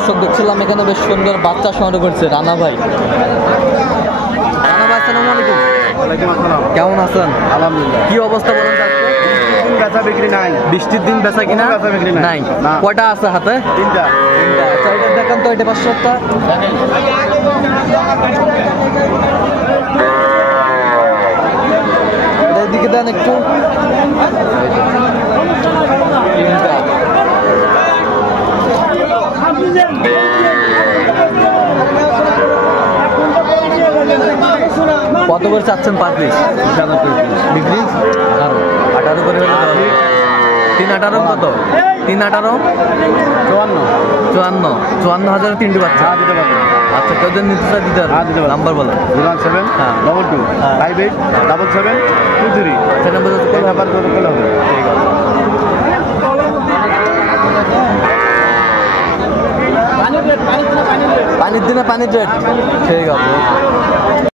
দর্শক দেখছিলাম এখানে বেশ সুন্দর বাচ্চা সংগ্রহ করছে রানা ভাই। রানা ভাই আসসালামু আলাইকুম। ওয়ালাইকুম আসসালাম। কেমন আছেন? আলহামদুলিল্লাহ। কি অবস্থা বলেন তো আজকে? দিন বেচা বিক্রি নাই। বৃষ্টির দিন বেচা কিনা বেচা বিক্রি নাই। নাই। না। কয়টা আছে হাতে? তিনটা। আচ্ছা, এটা দেখান তো, এটা 500টা। এদিকে দেন একটু। তিনটা। কত করে চাচ্ছেন পার পিস? বিক্রি 18 করে হলে 318 কত? 318 54,000 তিনটে বাচ্চা। আচ্ছা, কেউদের নিতে চাই দিতে নাম্বার বলো। 07 22 58 77 23। আচ্ছা, নাম্বার যত করে ব্যাপার করে হবে। ঠিক আছে। পানির দিনে পানির রেট ঠিক আছে।